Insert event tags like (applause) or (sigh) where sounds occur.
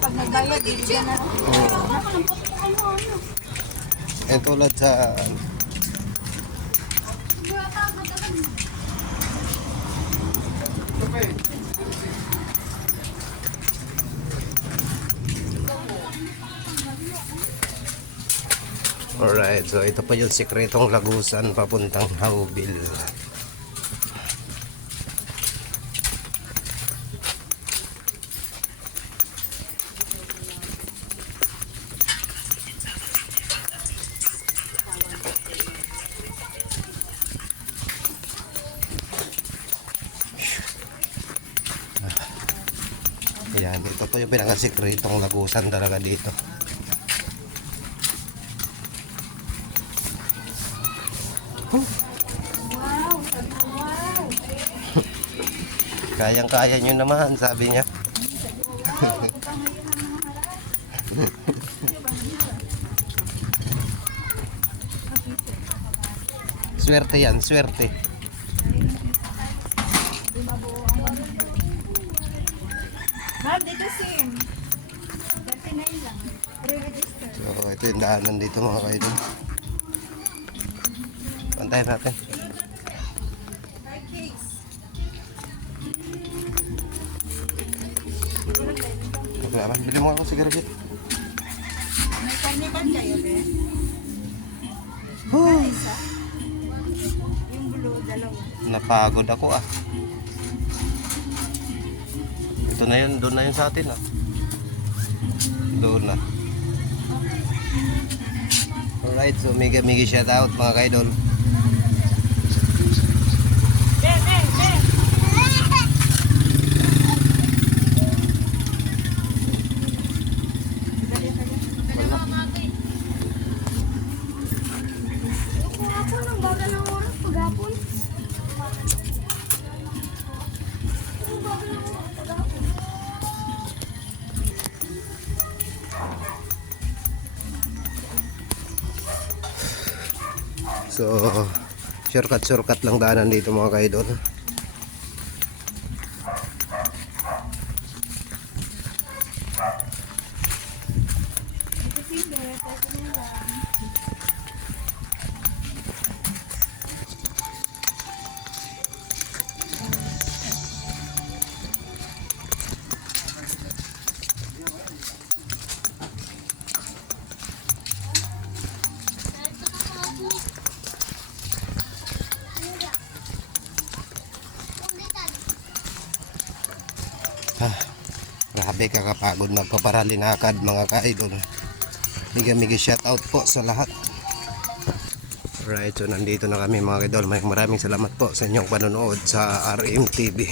pag nagbayad, bibigyan na. Eh tulad sa Alright, so ito pa yung sikretong lagusan papuntang Haubil. Ayan, ito po yung pinakasikretong lagusan talaga dito. Kayang-kaya nyo naman, sabi niya. (laughs) swerte yan, swerte. Ma'am, dito sim. 39 lang. Pre-register. So, ito yung daanan dito mga kaidol. Pantayin natin. Wala ba? Bili mo ako sigarilyo. May carnival kayo, be? Oh? Yung blue, dalawa. napagod ako ah. Ito na yun, doon na yun sa atin ah. Doon na. Alright, so mega mega shout out mga kaidol. Be! Pagkahapon, ang bagal ng So, shortcut shortcut lang daanan dito mga kaidol. Grabe kakapagod magpaparalinakad mga kaidol. Mega mega shout out po sa lahat. Right, so nandito na kami mga kaidol. Maraming salamat po sa inyong panonood sa RMTV.